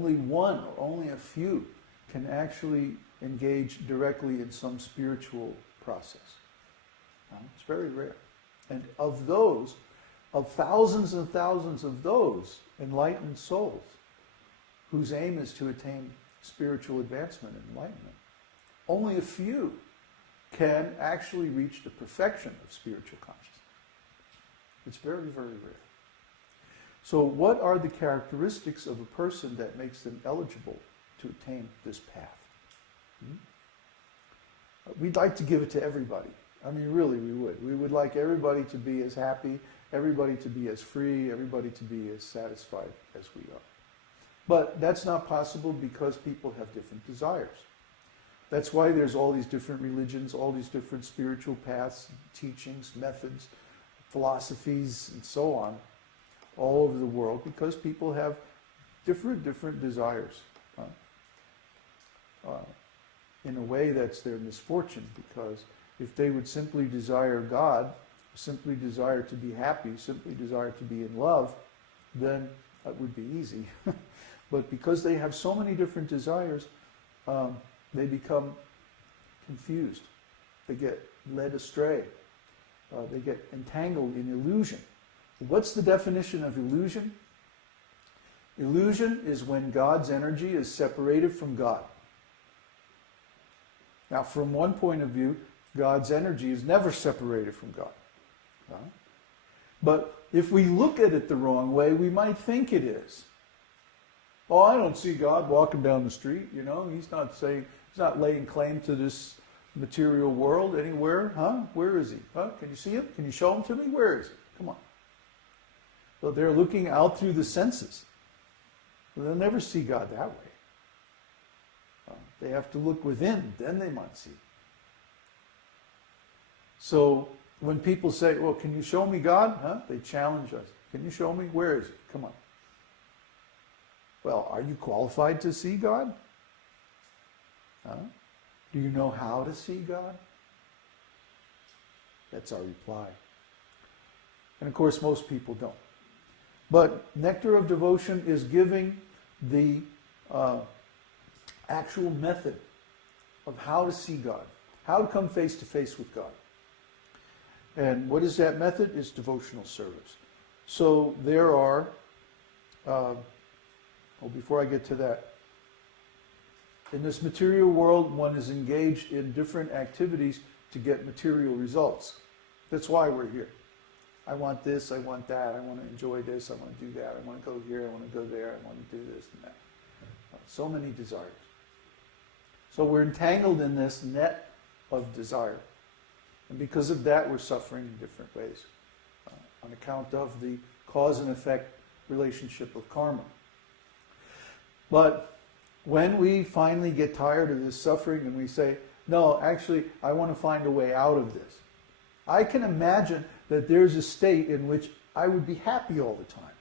only one or only a few can actually engage directly in some spiritual process. It's very rare. And of those, of thousands and thousands of those enlightened souls whose aim is to attain spiritual advancement and enlightenment, only a few can actually reach the perfection of spiritual consciousness. It's very, very rare. So what are the characteristics of a person that makes them eligible to attain this path? We'd like to give it to everybody. I mean, really, we would. We would like everybody to be as happy, everybody to be as free, everybody to be as satisfied as we are. But that's not possible because people have different desires. That's why there's all these different religions, all these different spiritual paths, teachings, methods, philosophies, and so on, all over the world, because people have different desires. In a way, that's their misfortune, because if they would simply desire God, simply desire to be happy, simply desire to be in love, then that would be easy. But because they have so many different desires, they become confused. They get led astray. They get entangled in illusion. What's the definition of illusion? Illusion is when God's energy is separated from God. Now, from one point of view, God's energy is never separated from God. But if we look at it the wrong way, we might think it is. Oh, I don't see God walking down the street, you know. He's not laying claim to this material world anywhere. Where is he? Can you see him? Can you show him to me? Where is he? Come on. So they're looking out through the senses. They'll never see God that way. They have to look within, then they might see. So when people say, well, can you show me God? They challenge us. Can you show me? Where is he? Come on. Well, are you qualified to see God? Do you know how to see God? That's our reply. And of course, most people don't. But Nectar of Devotion is giving the actual method of how to see God, how to come face to face with God. And what is that method? It's devotional service. So there are, before I get to that, in this material world, one is engaged in different activities to get material results. That's why we're here. I want this, I want that, I want to enjoy this, I want to do that, I want to go here, I want to go there, I want to do this and that. So many desires. So we're entangled in this net of desire. And because of that, we're suffering in different ways on account of the cause and effect relationship of karma. But when we finally get tired of this suffering and we say, no, actually, I want to find a way out of this, I can imagine that there's a state in which I would be happy all the time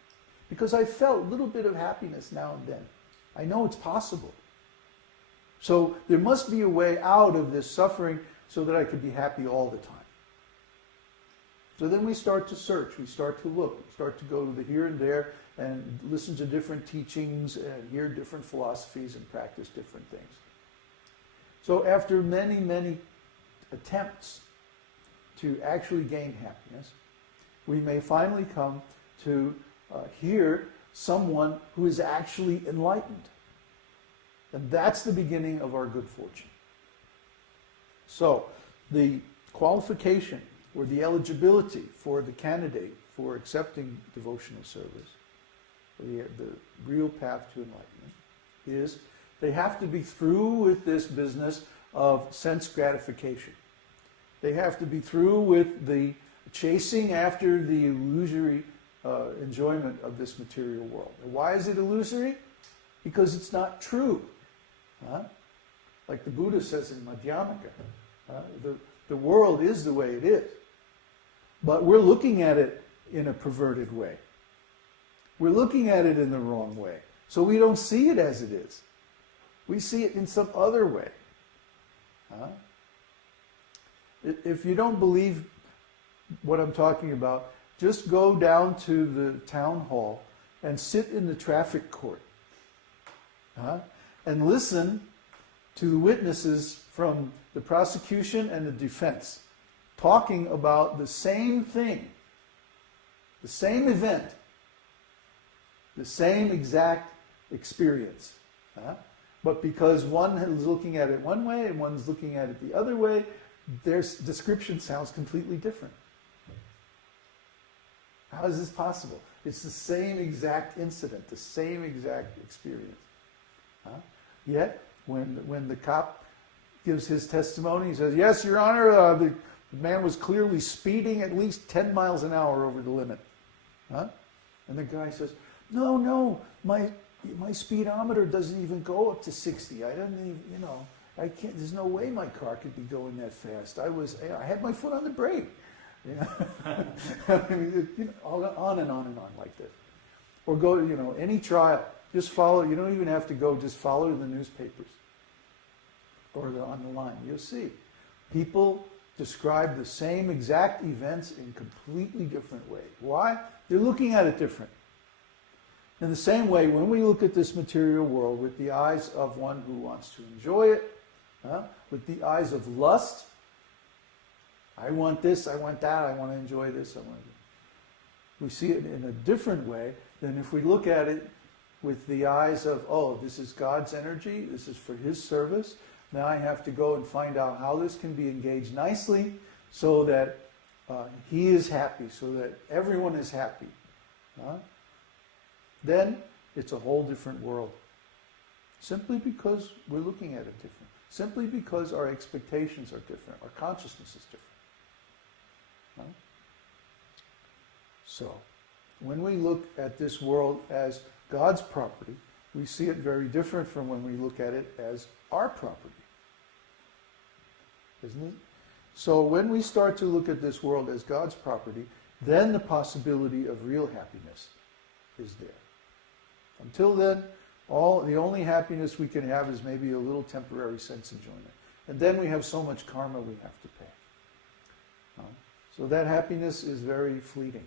because I felt a little bit of happiness now and then. I know it's possible. So there must be a way out of this suffering so that I could be happy all the time. So then we start to search, we start to look, we start to go to the here and there and listen to different teachings and hear different philosophies and practice different things. So after many, many attempts to actually gain happiness, we may finally come to hear someone who is actually enlightened. And that's the beginning of our good fortune. So the qualification or the eligibility for the candidate for accepting devotional service, the real path to enlightenment, is they have to be through with this business of sense gratification. They have to be through with the chasing after the illusory enjoyment of this material world. And why is it illusory? Because it's not true. Like the Buddha says in Madhyamaka, the world is the way it is. But we're looking at it in a perverted way. We're looking at it in the wrong way. So we don't see it as it is. We see it in some other way. If you don't believe what I'm talking about, just go down to the town hall and sit in the traffic court and listen to the witnesses from the prosecution and the defense talking about the same thing, the same event, the same exact experience. But because one is looking at it one way and one's looking at it the other way, their description sounds completely different. How is this possible? It's the same exact incident, the same exact experience. Yet, when the cop gives his testimony, he says, "Yes, Your Honor, the man was clearly speeding at least 10 miles an hour over the limit." And the guy says, "No, my speedometer doesn't even go up to 60. I don't even, I can't. There's no way my car could be going that fast. I had my foot on the brake." I mean, on and on and on like this. Or go, any trial. Just follow. You don't even have to go. Just follow the newspapers or on the line. You'll see. People describe the same exact events in completely different ways. Why? They're looking at it different. In the same way, when we look at this material world with the eyes of one who wants to enjoy it, with the eyes of lust, I want this, I want that, I want to enjoy this, I want to. We see it in a different way than if we look at it with the eyes of, oh, this is God's energy, this is for His service. Now I have to go and find out how this can be engaged nicely so that He is happy, so that everyone is happy. Then it's a whole different world. Simply because we're looking at it different. Simply because our expectations are different. Our consciousness is different. So, when we look at this world as God's property, we see it very different from when we look at it as our property. Isn't it? So when we start to look at this world as God's property, then the possibility of real happiness is there. Until then, the only happiness we can have is maybe a little temporary sense enjoyment. And then we have so much karma we have to pay. So that happiness is very fleeting.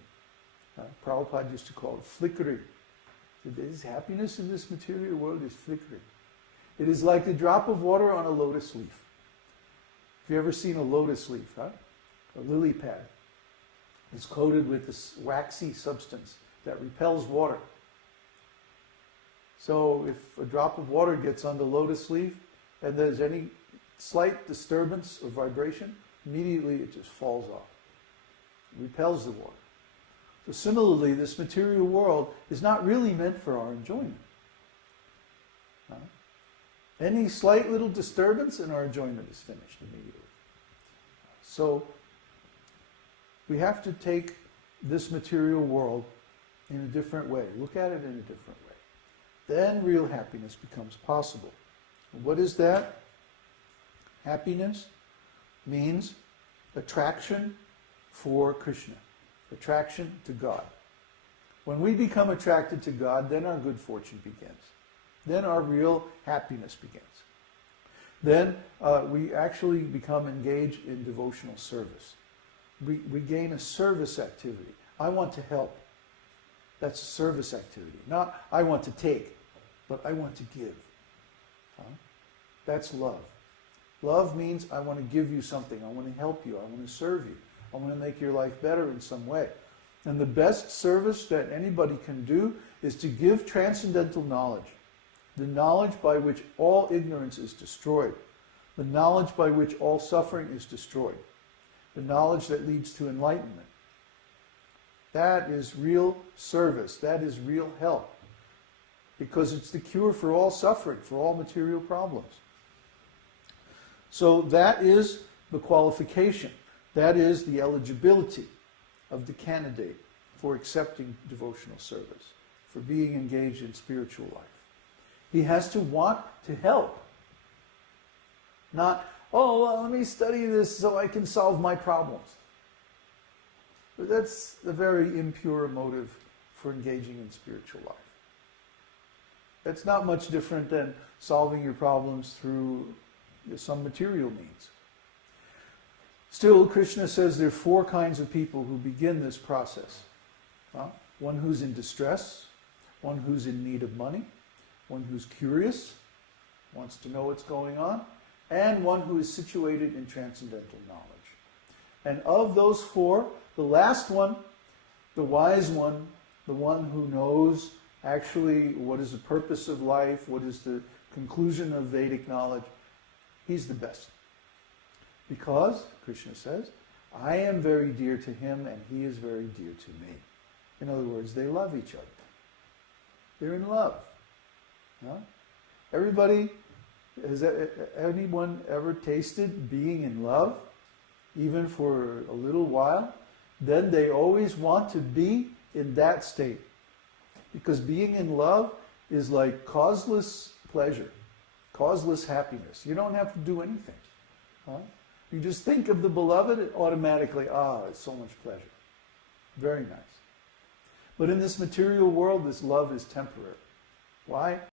Prabhupada used to call it flickering. This happiness in this material world is flickering. It is like a drop of water on a lotus leaf. Have you ever seen a lotus leaf, a lily pad? It's coated with this waxy substance that repels water. So if a drop of water gets on the lotus leaf and there's any slight disturbance or vibration, immediately it just falls off. It repels the water. So similarly, this material world is not really meant for our enjoyment. Any slight little disturbance and our enjoyment is finished immediately. So we have to take this material world in a different way. Look at it in a different way. Then real happiness becomes possible. What is that? Happiness means attraction for Krishna, attraction to God. When we become attracted to God, then our good fortune begins. Then our real happiness begins. Then we actually become engaged in devotional service. We gain a service activity. I want to help. That's a service activity. Not I want to take, but I want to give. That's love. Love means I want to give you something. I want to help you. I want to serve you. I want to make your life better in some way. And the best service that anybody can do is to give transcendental knowledge. The knowledge by which all ignorance is destroyed. The knowledge by which all suffering is destroyed. The knowledge that leads to enlightenment. That is real service. That is real help. Because it's the cure for all suffering, for all material problems. So that is the qualification. That is the eligibility of the candidate for accepting devotional service, for being engaged in spiritual life. He has to want to help. Not, oh, well, let me study this so I can solve my problems. But that's a very impure motive for engaging in spiritual life. That's not much different than solving your problems through some material means. Still, Krishna says there are 4 kinds of people who begin this process. One who's in distress, one who's in need of money, one who's curious, wants to know what's going on, and one who is situated in transcendental knowledge. And of those four, the last one, the wise one, the one who knows actually what is the purpose of life, what is the conclusion of Vedic knowledge, he's the best. Because, Krishna says, I am very dear to him and he is very dear to me. In other words, they love each other. They're in love. Huh? Everybody, has anyone ever tasted being in love, even for a little while? Then they always want to be in that state. Because being in love is like causeless pleasure, causeless happiness. You don't have to do anything. Huh? You just think of the beloved, and automatically, it's so much pleasure. Very nice. But in this material world, this love is temporary. Why?